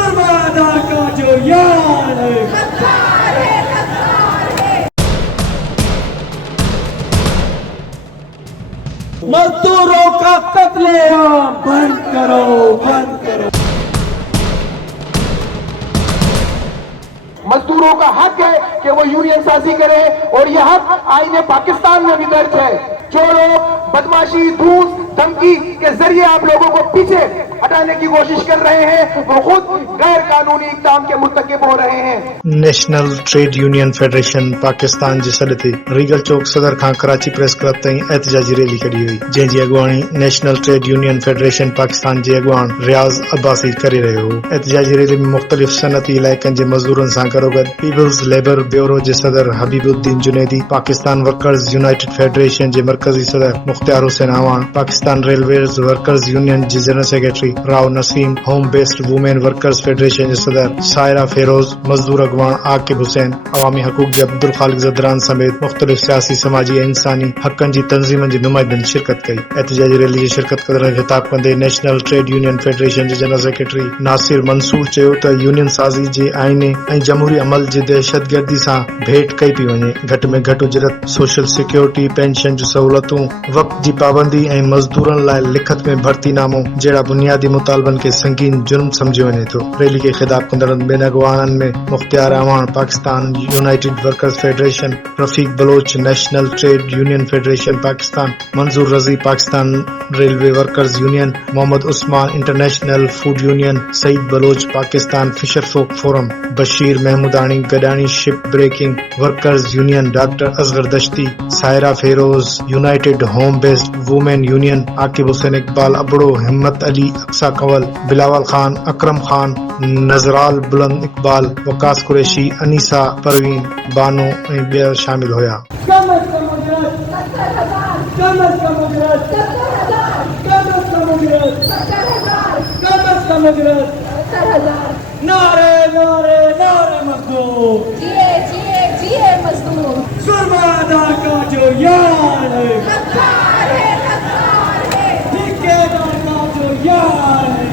सुरमादा का जो यार है मजदूरों का कत्लेआम बंद करो, बंद करो। मजदूरों का हक है कि वो यूनियन साजी करें और यह हक आईने पाकिस्तान में भी दर्ज है। जो लोग बदमाशी, धूस, धमकी के जरिए आप लोगों को पीछे हटाने की कोशिश कर रहे हैं वो खुद गैर कानूनी इक़दाम के मुर्तकिब हो रहे हैं। National trade union federation Pakistan जे सॾ ते रीगल चौक सदर खां कराची प्रेस क्लब ताईं एहतजाजी रैली कढी हुई, जंहिं जी अॻुवाणी national trade union federation Pakistan जे अॻुवान रियाज़ अब्बासी करे रहियो हो। एहतजाजी रैली में मुख़्तलिफ़ सनअती इलाइक़नि जे मज़दूरनि सां गॾोगॾु पीपल्स लेबर ब्यूरो जे सदर Habibuddin Junaidi, Pakistan workers united federation जे मरकज़ी सदर Mukhtiar Hussain Awan, Pakistan railways workers union जी general secretary Rao Naseem, home based women workers federation जे सदर सायरा फेरोज, मजदूर अगवान आकिब हुसैन, अवामी हकूक़ जे अब्दुल खालिक ज़दरान समेत मुख़्तलिफ़ सियासी, समाजी ऐं इंसानी हक़नि जी तंज़ीमनि जी नुमाइंदनि शिरकत कई। एहतजाजी रैली जी शिरकत कंदड़नि खे ख़िताब कंदे नेशनल ट्रेड यूनियन फेडरेशन जे जनरल सेक्रेटरी नासिर मंसूर चयो त यूनियन साज़ी जे आईने ऐं जमहूरी अमल जी दहशतगर्दी सां भेंट कई पई वञे। घटि में घटि उजरत, सोशल सिक्योरिटी, पेंशन जूं सहूलतूं, वक़्त जी पाबंदी ऐं मज़दूरनि लाइ लिखत में भर्तीनामो जहिड़ा बुनियादी मुतालबनि खे संगीन जुर्म सम्झियो वञे थो। रैली खे ख़िताब कंदड़नि ॿिनि अॻवाननि में Mukhtiar Awan Pakistan united workers federation, Rafiq Baloch national trade union federation Pakistan, Manzoor Razi Pakistan railway workers union, Mohammad Usman international food union, Saeed Baloch Pakistan fisher folk forum, Bashir Mahmoodani Gadani ship breaking workers union, doctor Asghar Dashti, Saira Feroze united home based women union, Aqib Hussain Iqbal Abro, Himmat Ali Aqsa Kanwal, Bilawal Khan, Akram Khan, नजराल बुलंद इकबाल, वकास कुरैशी, अनीसा परवीन, बानो ऐं ॿिया शामिल हुया। नारे नारे नारे मजदूर, जिए जिए जिए मजदूर, सुरमादा का जो यार है ठेकेदार का जो यार है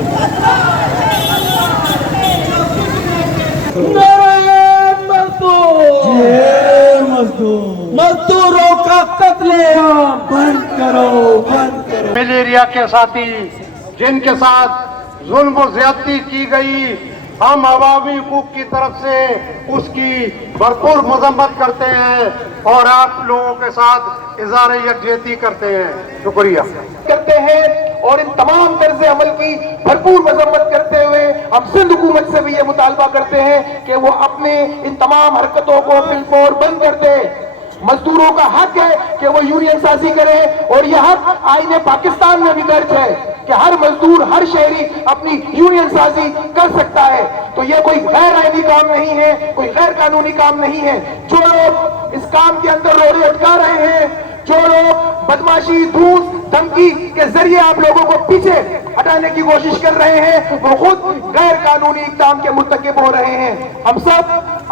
नारे मजदूर, ये मजदूर, मजदूरों का कत्लेआम बंद करो, बंद करो। मलेरिया के साथी जिनके साथ जुल्म और ज्यादती की गई, हम अवामी हुकूक की तरफ से उसकी भरपूर मजम्मत करते हैं और आप लोगों के साथ इज़हार यकजहती करते हैं। शुक्रिया करते हैं और इन तमाम तर्ज़ अमल की भरपूर मजम्मत करते हुए हम सिंध हुकूमत से भी ये मुतालबा करते हैं कि वो अपने इन तमाम हरकतों को फिलफौर बंद कर दे। मजदूरों का हक है कि वो यूनियन साजी करें और यह हक आईने पाकिस्तान में भी दर्ज है कि हर मजदूर, हर शहरी अपनी यूनियन साजी कर सकता है। तो ये कोई गैर आईनी काम नहीं है, कोई गैर कानूनी काम नहीं है। जो लोग इस काम के अंदर रोड़े अटका रहे हैं, जो लोग बदमाशी, धूस, धमकी के जरिए आप लोगों को पीछे हटाने की कोशिश कर रहे हैं वो खुद गैर कानूनी इक़दाम के मुर्तकिब हो रहे हैं। हम सब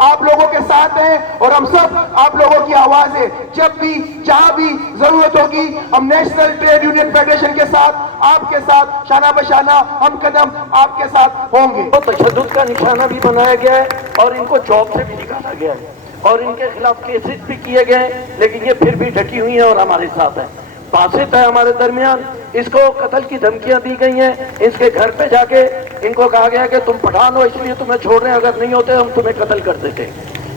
आप लोगों के साथ हैं और हम सब आप लोगों की आवाज है। जब भी जहां भी जरूरत होगी हम नेशनल ट्रेड यूनियन फेडरेशन के साथ, आपके साथ शाना बशाना हम कदम आपके साथ होंगे। तो तशद्दुद का निशाना भी बनाया गया है और इनको जॉब से भी निकाला गया है और इनके खिलाफ केसेस भी किए गए, लेकिन ये फिर भी ढकी हुई है और हमारे साथ है। फासिद है हमारे दरमियान, इसको कत्ल की धमकियां दी गई हैं। इसके घर पे जाके इनको कहा गया कि तुम पठान हो इसलिए तुम्हें छोड़ रहे हैं, अगर नहीं होते हम तुम्हें कत्ल कर देते।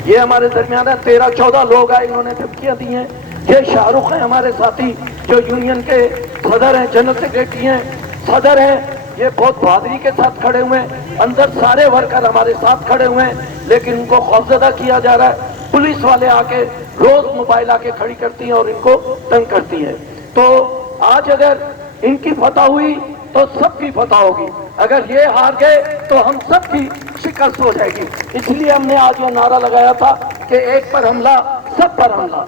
ये हमारे दरमियान है। 13-14 लोग आए, इन्होंने धमकियां दी हैं। ये शाहरुख है हमारे साथी जो यूनियन के सदर हैं, जनरल सेक्रेटरी हैं, सदर हैं। ये बहुत बहादुरी के साथ खड़े हुए हैं। अंदर सारे वर्कर हमारे साथ खड़े हुए हैं, लेकिन इनको खौफजदा किया जा रहा है। पुलिस वाले आके रोज मोबाइल आके खड़ी करती हैं और इनको तंग करती है। तो आज अगर इनकी फतह हुई तो सबकी फतह होगी, अगर ये हार गए तो हम सबकी शिकस्त हो जाएगी। इसलिए हमने आज ये नारा लगाया था कि एक पर हमला सब पर हमला।